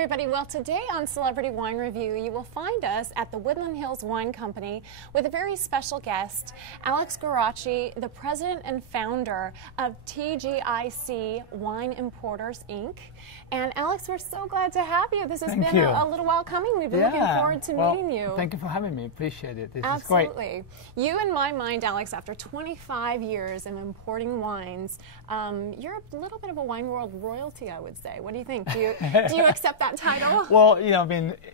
everybody. Well, today on Celebrity Wine Review, you will find us at the Woodland Hills Wine Company with a very special guest, Alex Guarachi, the president and founder of TGIC Wine Importers, Inc. And Alex, we're so glad to have you. This has been a little while coming. We've been looking forward to meeting you. Thank you for having me. Appreciate it. This Absolutely. is great. You, in my mind, Alex, after 25 years of importing wines, you're a little bit of a wine world royalty, I would say. What do you think? Do you accept that title? Well, you know,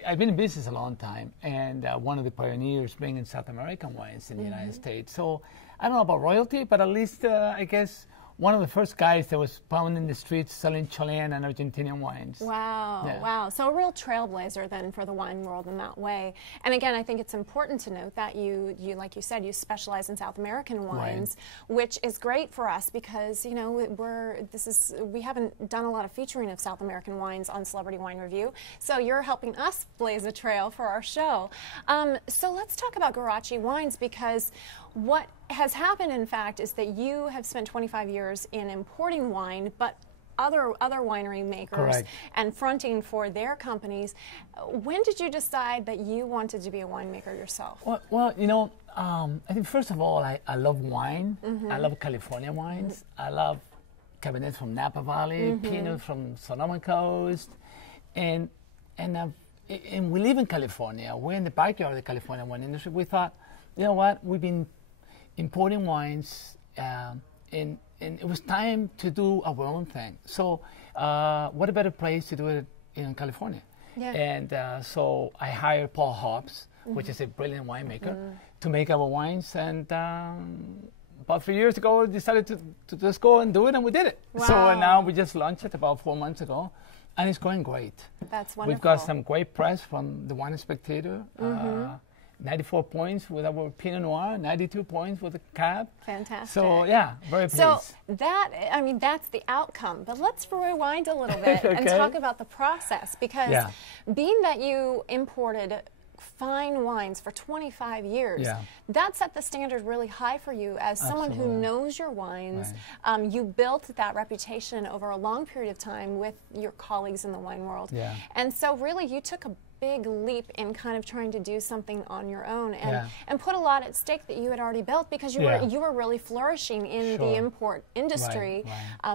I've been in business a long time, and one of the pioneers bringing South American wines in the United States. So I don't know about royalty, but at least I guess one of the first guys that was found in the streets selling Chilean and Argentinian wines. Wow, wow. So a real trailblazer then for the wine world in that way. And again, I think it's important to note that you like you said, you specialize in South American wines, which is great for us because, you know, we haven't done a lot of featuring of South American wines on Celebrity Wine Review. So you're helping us blaze a trail for our show. So let's talk about Guarachi wines, because what has happened, in fact, is that you have spent 25 years in importing wine, but other winery makers and fronting for their companies. When did you decide that you wanted to be a winemaker yourself? Well, you know, I think first of all, I love wine. I love California wines. I love Cabernets from Napa Valley, Pinot from Sonoma Coast, and we live in California. We're in the backyard of the California wine industry. We thought, you know what, we've been importing wines, and it was time to do our own thing. So what a better place to do it in California. Yeah. And so I hired Paul Hobbs, which is a brilliant winemaker, to make our wines. And about 3 years ago, we decided to just go and do it, and we did it. Wow. So now we just launched it about 4 months ago, and it's going great. That's wonderful. We've got some great press from the Wine Spectator. 94 points with our Pinot Noir, 92 points with the Cab. Fantastic. So, yeah, very pleased. So that's the outcome. But let's rewind a little bit and talk about the process, because being that you imported fine wines for 25 years, that set the standard really high for you as someone who knows your wines. You built that reputation over a long period of time with your colleagues in the wine world. And so really you took a big leap in kind of trying to do something on your own and put a lot at stake that you had already built, because you were really flourishing in the import industry.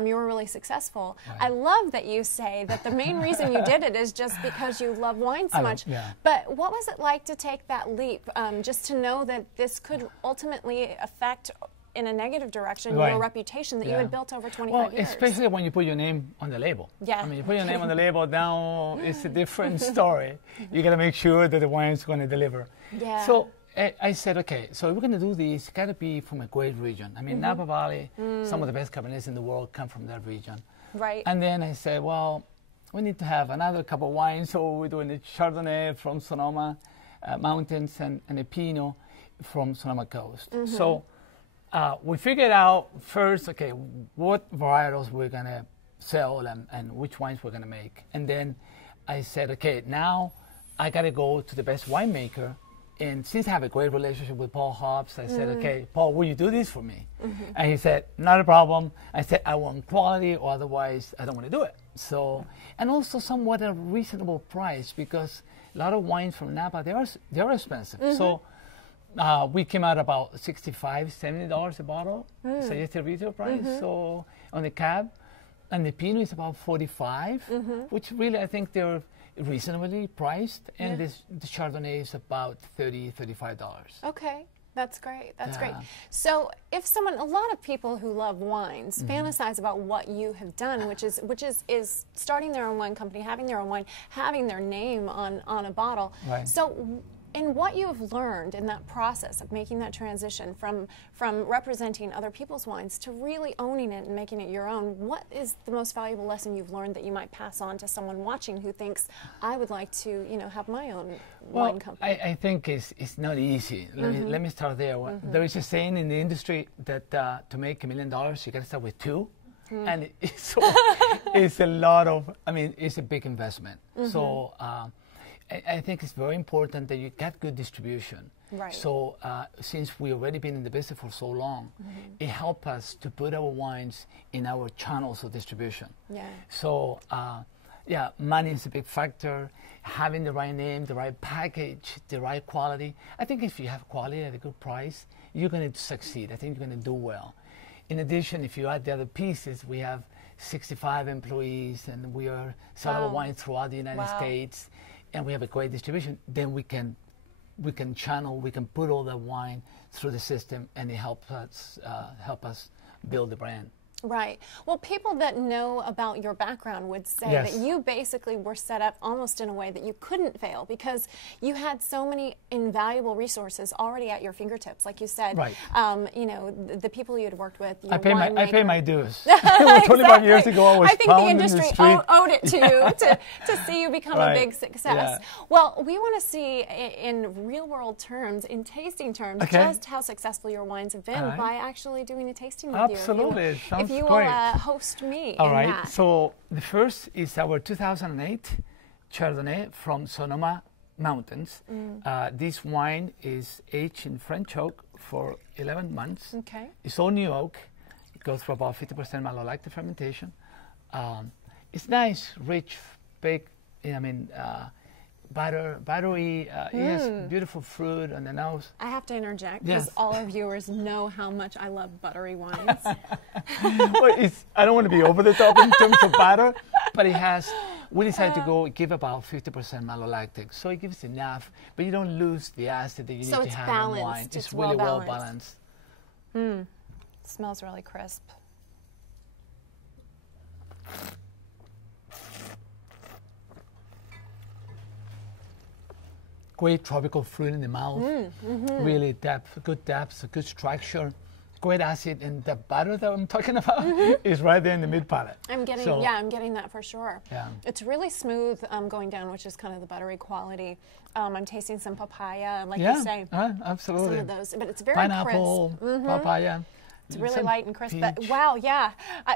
You were really successful. I love that you say that the main reason you did it is just because you love wine so much. But what was it like to take that leap, just to know that this could ultimately affect in a negative direction your reputation that you had built over 25 years? Especially when you put your name on the label. I mean, you put your name on the label, now it's a different story. You got to make sure that the wine's going to deliver. So I said, okay, so if we're going to do this, it's got to be from a great region. I mean, Napa Valley, some of the best Cabernets in the world come from that region. And then I said, well, we need to have another couple of wines, so we're doing the Chardonnay from Sonoma Mountains and a Pinot from Sonoma Coast. So we figured out first, okay, what varietals we're going to sell and which wines we're going to make. And then I said, okay, now I got to go to the best winemaker. And since I have a great relationship with Paul Hobbs, I said, okay, Paul, will you do this for me? And he said, not a problem. I said, I want quality, or otherwise I don't want to do it. So, and also somewhat a reasonable price, because a lot of wines from Napa, they are expensive. So we came out about $65, $70 a bottle, suggested retail price. So on the Cab, and the Pinot is about $45, which really I think they're reasonably priced, and the Chardonnay is about $30, $35. Okay. That's great. That's great. So if someone, a lot of people who love wines fantasize about what you have done, which is starting their own wine company, having their own wine, having their name on a bottle. So in what you have learned in that process of making that transition from representing other people's wines to really owning it and making it your own, what is the most valuable lesson you've learned that you might pass on to someone watching who thinks, I would like to, you know, have my own wine company? I think it's not easy. Let me start there. There is a saying in the industry that to make $1 million, you got to start with 2. And it's a lot of, I mean, it's a big investment. So I think it's very important that you get good distribution. So since we've already been in the business for so long, it helps us to put our wines in our channels of distribution. So Yeah, money is a big factor. Having the right name, the right package, the right quality. I think if you have quality at a good price, you're going to succeed. I think you're going to do well. In addition, if you add the other pieces, we have 65 employees, and we are selling wine throughout the United States, and we have a great distribution. Then we can channel, we can put all the wine through the system, and it helps us build the brand. Right. Well, people that know about your background would say that you basically were set up almost in a way that you couldn't fail because you had so many invaluable resources already at your fingertips. Like you said, you know, the people you had worked with. I pay my dues. 25 years ago, I was think the industry owed it to you to see you become a big success. Yeah. Well, we want to see in real-world terms, in tasting terms, just how successful your wines have been by actually doing a tasting with you. Absolutely. If you will host me All in right. that. So the first is our 2008 Chardonnay from Sonoma Mountains. This wine is aged in French oak for 11 months. Okay. It's all new oak. It goes for about 50% malolactic fermentation. It's nice, rich, big. I mean, buttery. It has beautiful fruit on the nose. I have to interject because all our viewers know how much I love buttery wines. Well, I don't want to be over the top in terms of butter, but it has. We decided to give about 50% malolactic, so it gives enough, but you don't lose the acid that you need to have in wine. It's really well balanced. Smells really crisp. Great tropical fruit in the mouth, really good depth, a good structure, great acid, and the butter that I'm talking about is right there in the mid palate. I'm getting, I'm getting that for sure. Yeah. It's really smooth going down, which is kind of the buttery quality. I'm tasting some papaya, like you say. Absolutely. Some of those, but it's very pineapple, crisp. Papaya. It's really light and crisp. But wow,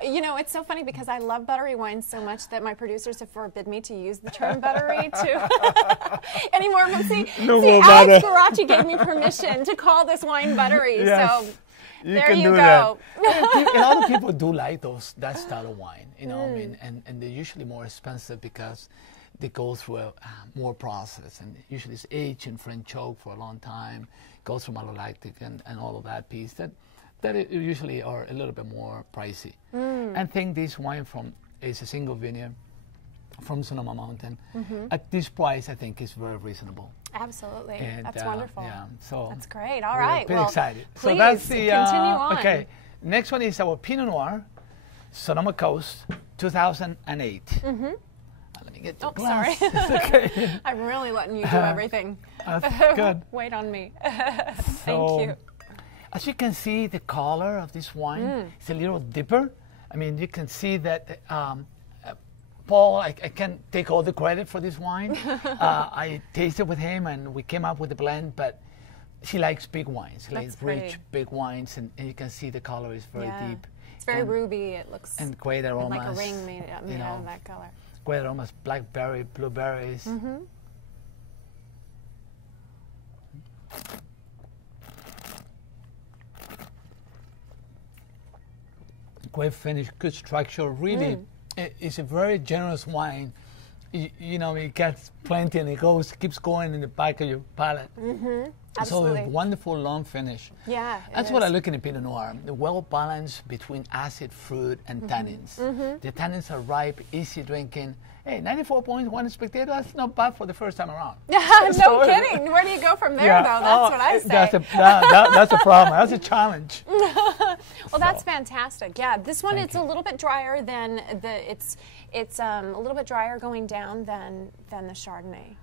you know, it's so funny because I love buttery wines so much that my producers have forbid me to use the term buttery anymore. But see, Alex Guarachi gave me permission to call this wine buttery. Yes, so there you go. A lot of people do like that style of wine, you know. I mean, and they're usually more expensive because they go through a more process, and usually it's aged in French oak for a long time, goes through malolactic and all of that piece that usually are a little bit more pricey. I think this wine is a single vineyard from Sonoma Mountain. At this price, I think is very reasonable. Absolutely. And, that's wonderful. Yeah, so that's great. All right. Pretty excited. Please, so that's the continue on. Okay. Next one is our Pinot Noir, Sonoma Coast, 2008. Let me get the glass. Sorry. Okay. I'm really letting you do everything. That's good. Wait on me. So, thank you. As you can see, the color of this wine is a little deeper. I mean, you can see that Paul, I can't take all the credit for this wine. I tasted with him, and we came up with a blend, but she likes big wines. She likes rich, big wines, and you can see the color is very deep. It's very ruby. It looks and great aromas. Like a ring made out of that color. Great aromas, blackberry, blueberries. Great finish, good structure. Really, it's a very generous wine. You know, it gets plenty and it keeps going in the back of your palate. Absolutely. So a wonderful long finish. Yeah, that's what I look in a Pinot Noir. The well balance between acid, fruit, and tannins. The tannins are ripe, easy drinking. Hey, 94.1 spectator, that's not bad for the first time around. No kidding. Where do you go from there, though? That's what I say. That's a problem. That's a challenge. Well, that's fantastic. Yeah, this one it's a little bit drier than it's a little bit drier going down than the Chardonnay.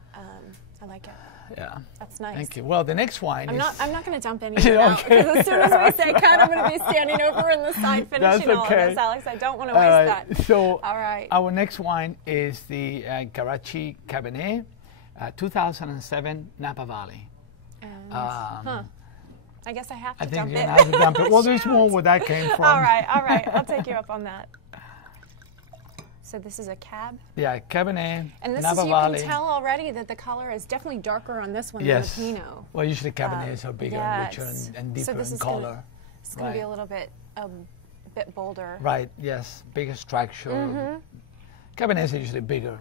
I like it. Yeah. That's nice. Thank you. Well, the next wine I'm not going to dump any of it out, because as soon as we say cut, I'm going to be standing over in the side finishing all of this, Alex. I don't want to waste that. So all right. Our next wine is the Guarachi Cabernet, 2007 Napa Valley. I guess I have to dump it. I think you have to dump it. Well, there's more where that came from. All right. I'll take you up on that. So this is a cab? Yeah, Cabernet, and this Napa is, you Valley. can tell already that the color is definitely darker on this one than the Pinot. Well, usually Cabernets are bigger and richer and deeper in color. It's going to be a little bit bolder. Right, yes. Bigger structure, Cabernets are usually bigger,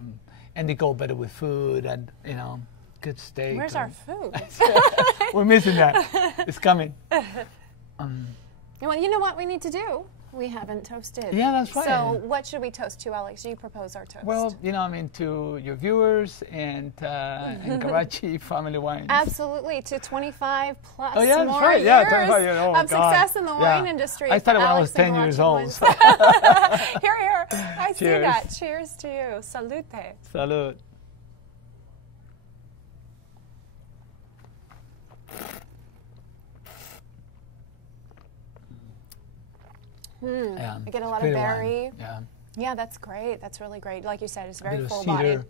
and they go better with food and, you know, good steak. Where's our food? We're missing that. It's coming. Well, you know what we need to do? We haven't toasted. Yeah, that's right. So what should we toast to, Alex? Do you propose our toast? Well, you know, I mean, to your viewers and Guarachi family wines. Absolutely, to 25 plus more right. years Yeah, 25 years. Oh, of success in the wine industry. I started when I was 10 years old. Here, here. I see that. Cheers to you. Salute. Salud. I get a lot of berry. Yeah, that's great. That's really great. Like you said, it's very full-bodied.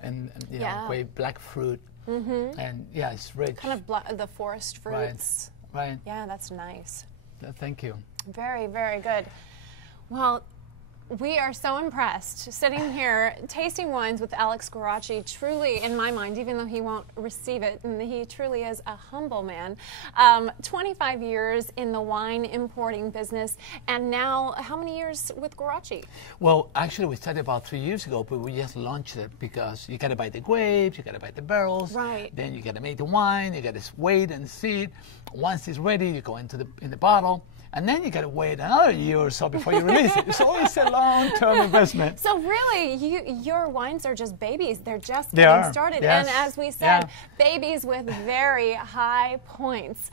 And you know, great black fruit. And yeah, it's rich. Kind of the forest fruits. Right. Yeah, that's nice. Thank you. Very, very good. Well, we are so impressed sitting here tasting wines with Alex Guarachi. Truly, in my mind, even though he won't receive it, and he truly is a humble man. 25 years in the wine importing business, and now how many years with Guarachi? Well, actually, we started about 3 years ago, but we just launched it because you got to buy the grapes, you got to buy the barrels, then you got to make the wine, you got to wait and see it. Once it's ready, you go into the bottle. And then you got to wait another year or so before you release it. So it's a long-term investment. So really, your wines are just babies. They're just getting started. Yes. And as we said, babies with very high points,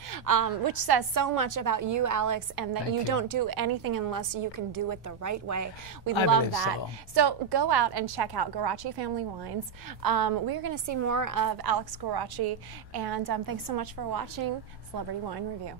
which says so much about you, Alex, and that you don't do anything unless you can do it the right way. We love that. So go out and check out Guarachi Family Wines. We're going to see more of Alex Guarachi. And thanks so much for watching Celebrity Wine Review.